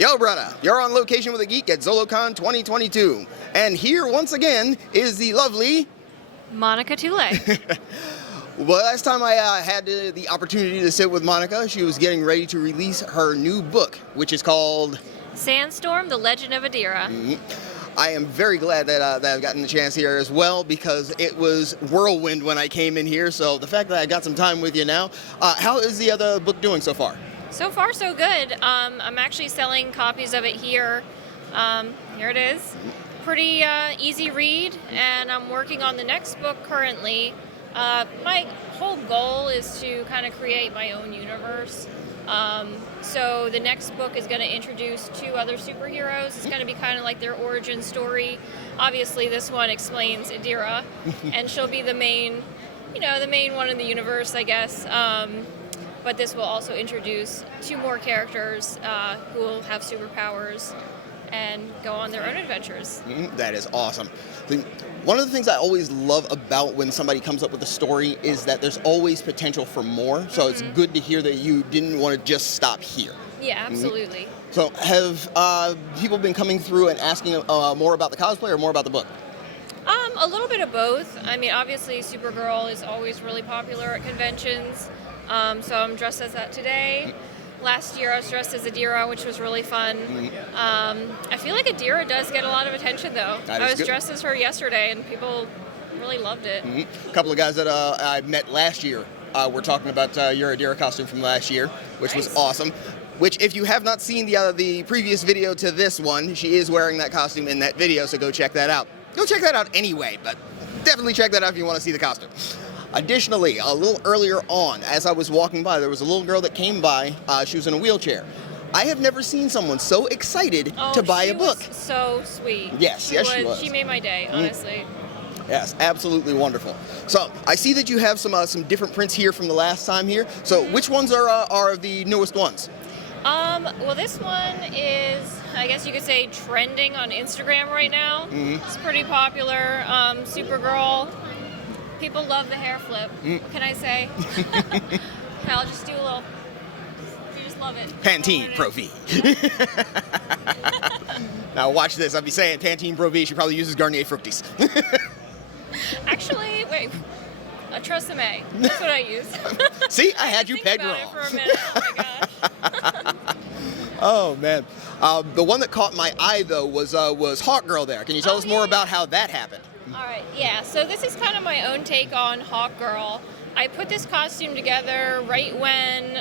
Yo, brother, you're on location with a geek at Zolocon 2022. And here, once again, is the lovely... Monica Tulay. Well, last time I had the opportunity to sit with Monica, she was getting ready to release her new book, which is called... Sandstorm, The Legend of Adira. I am very glad that I've gotten the chance here as well, because it was whirlwind when I came in here. So the fact that I got some time with you now, how is the other book doing so far? So far, so good. I'm actually selling copies of it here. Here it is. Pretty easy read, and I'm working on the next book currently. My whole goal is to kind of create my own universe. So the next book is going to introduce two other superheroes. It's going to be kind of like their origin story. Obviously, this one explains Adira, and she'll be the main, the main one in the universe, I guess. But this will also introduce two more characters who will have superpowers and go on their own adventures. That is awesome. One of the things I always love about when somebody comes up with a story is that there's always potential for more. So it's good to hear that you didn't want to just stop here. Yeah, absolutely. So have people been coming through and asking more about the cosplay or more about the book? A little bit of both. I mean, obviously Supergirl is always really popular at conventions. So I'm dressed as that today. Last year I was dressed as Adira, which was really fun. I feel like Adira does get a lot of attention, though. I was dressed as her yesterday, and people really loved it. A couple of guys that I met last year were talking about your Adira costume from last year, which was awesome. Which, if you have not seen the previous video to this one, she is wearing that costume in that video, so go check that out. Go check that out anyway, but definitely check that out if you want to see the costume. Additionally, a little earlier on, as I was walking by, there was a little girl that came by. She was in a wheelchair. I have never seen someone so excited to buy a book. She was so sweet. Yes, she was. She made my day, honestly. Yes, absolutely wonderful. So I see that you have some different prints here from the last time here. So which ones are the newest ones? Well, this one is, I guess you could say, trending on Instagram right now. It's pretty popular. Supergirl. People love the hair flip. What can I say? I'll just do a little. You just love it. Pantene Pro V. Now watch this. I'll be saying Pantene Pro V. She probably uses Garnier Fructis. Actually, wait. A Tresemme. That's what I use. See, I had you pegged wrong. It for a minute. Oh my gosh. Oh man. The one that caught my eye though was Hawkgirl. There. Can you tell us more about how that happened? All right, yeah, so this is kind of my own take on Hawkgirl. I put this costume together right when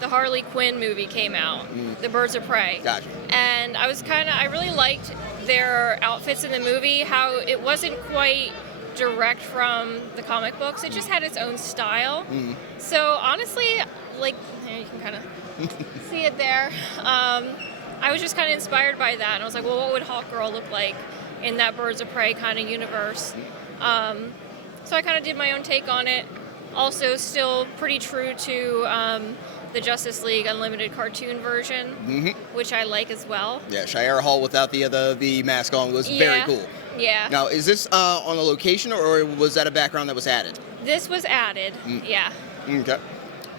the Harley Quinn movie came out, The Birds of Prey. Gotcha. And I really liked their outfits in the movie, how it wasn't quite direct from the comic books. It just had its own style. So honestly, you can kind of see it there. I was just kind of inspired by that, and I was like, well, what would Hawkgirl look like in that Birds of Prey kind of universe? So I kind of did my own take on it. Also still pretty true to the Justice League Unlimited cartoon version, which I like as well. Yeah, Shire Hall without the mask on was very cool. Yeah. Now, is this on a location, or was that a background that was added? This was added, yeah. Okay.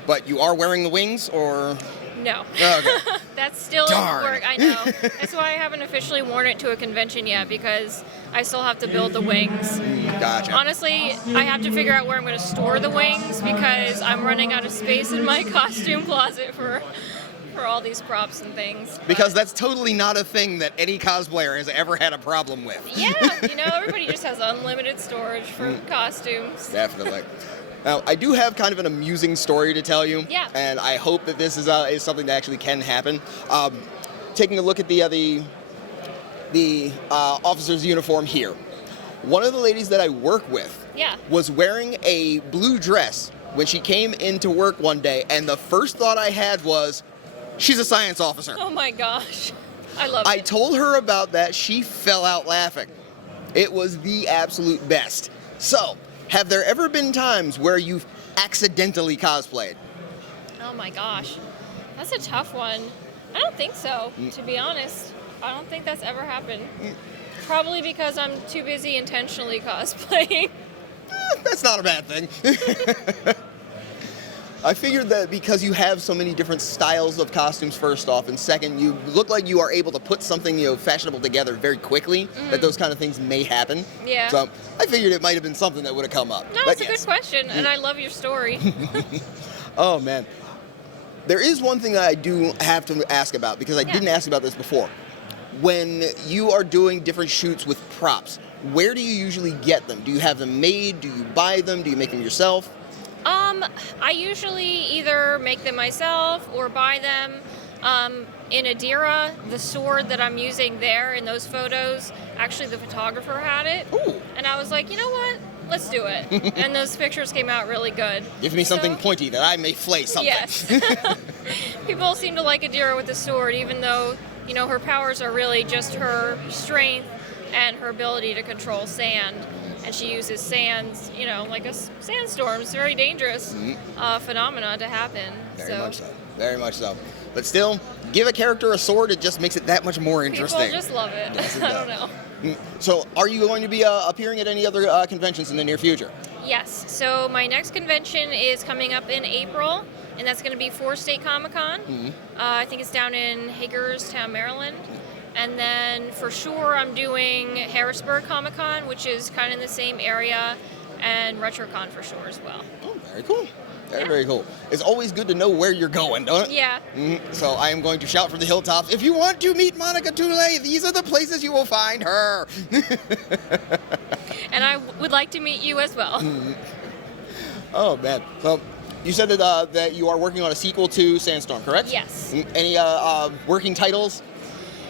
But you are wearing the wings, or...? No. Okay. That's still in work, I know. That's why I haven't officially worn it to a convention yet, because I still have to build the wings. Gotcha. Honestly, I have to figure out where I'm going to store the wings, because I'm running out of space in my costume closet for all these props and things. Because that's totally not a thing that any cosplayer has ever had a problem with. Yeah, everybody just has unlimited storage for costumes. Definitely. Now, I do have kind of an amusing story to tell you, and I hope that this is something that actually can happen. Taking a look at the officer's uniform here, one of the ladies that I work with was wearing a blue dress when she came into work one day, and the first thought I had was, she's a science officer. Oh my gosh, I love it. I told her about that. She fell out laughing. It was the absolute best. So, have there ever been times where you've accidentally cosplayed? Oh my gosh, that's a tough one. I don't think so, to be honest. I don't think that's ever happened. Probably because I'm too busy intentionally cosplaying. That's not a bad thing. I figured that because you have so many different styles of costumes, first off, and second, you look like you are able to put something, fashionable together very quickly, that those kind of things may happen. Yeah. So I figured it might have been something that would have come up. No, But it's a good question, and I love your story. Oh, man. There is one thing that I do have to ask about, because I didn't ask about this before. When you are doing different shoots with props, where do you usually get them? Do you have them made? Do you buy them? Do you make them yourself? I usually either make them myself or buy them. In Adira, the sword that I'm using there in those photos, actually the photographer had it. Ooh. And I was like, you know what? Let's do it. And those pictures came out really good. Give me something pointy that I may flay something. Yes. People seem to like Adira with the sword, even though, her powers are really just her strength and her ability to control sand. And she uses sands, like a sandstorm. It's a very dangerous phenomena to happen. Very much so. Very much so. But still, give a character a sword, it just makes it that much more interesting. People just love it. Yes, I don't know. So, are you going to be appearing at any other conventions in the near future? Yes. So my next convention is coming up in April, and that's going to be for State Comic-Con. I think it's down in Hagerstown, Maryland. And then for sure I'm doing Harrisburg Comic-Con, which is kind of in the same area, and RetroCon for sure as well. Oh, very cool. Very cool. It's always good to know where you're going, don't it? Yeah. So I am going to shout from the hilltops, if you want to meet Monica Tulay, these are the places you will find her. And I would like to meet you as well. Oh, man. So you said that you are working on a sequel to Sandstorm, correct? Yes. Any working titles?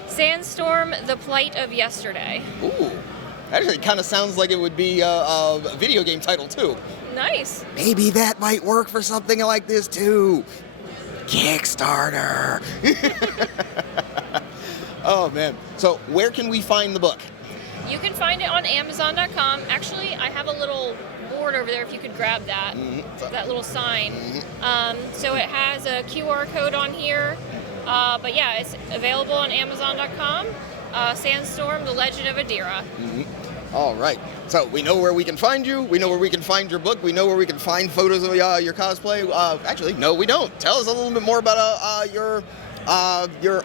Sandstorm, The Plight of Yesterday. Ooh. Actually, it kind of sounds like it would be a video game title, too. Nice. Maybe that might work for something like this, too. Kickstarter. Oh, man. So where can we find the book? You can find it on Amazon.com. Actually, I have a little board over there if you could grab that, that little sign. So it has a QR code on here. But yeah, it's available on Amazon.com. Sandstorm, The Legend of Adira. All right. So we know where we can find you. We know where we can find your book. We know where we can find photos of your cosplay. Actually, no, we don't. Tell us a little bit more about your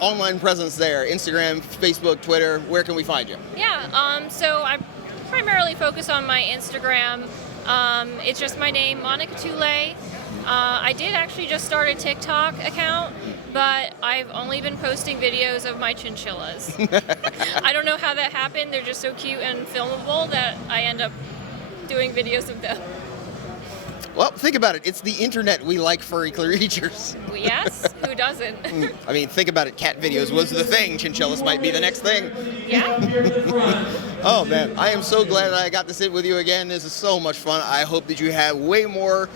online presence there. Instagram, Facebook, Twitter. Where can we find you? Yeah. So I primarily focus on my Instagram. It's just my name, Monica Tulay. I did actually just start a TikTok account, but I've only been posting videos of my chinchillas. I don't know how that happened. They're just so cute and filmable that I end up doing videos of them. Well, think about it. It's the internet. We like furry creatures. Yes, who doesn't? I mean, think about it. Cat videos was the thing. Chinchillas might be the next thing. Yeah. Oh, man. I am so glad that I got to sit with you again. This is so much fun. I hope that you have way more,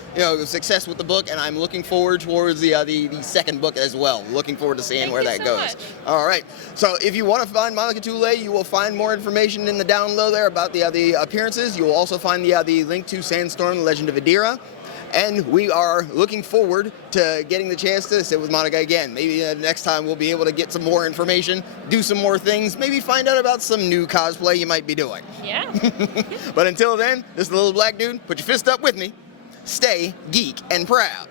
success with the book, and I'm looking forward towards the second book as well. Looking forward to seeing where that goes. Much. All right. So if you want to find Monica Tulay, you will find more information in the down low there about the appearances. You will also find the link to Sandstorm, The Legend of Adira. And we are looking forward to getting the chance to sit with Monica again. Maybe next time we'll be able to get some more information, do some more things, maybe find out about some new cosplay you might be doing. Yeah. But until then, this little black dude, put your fist up with me. Stay geek and proud.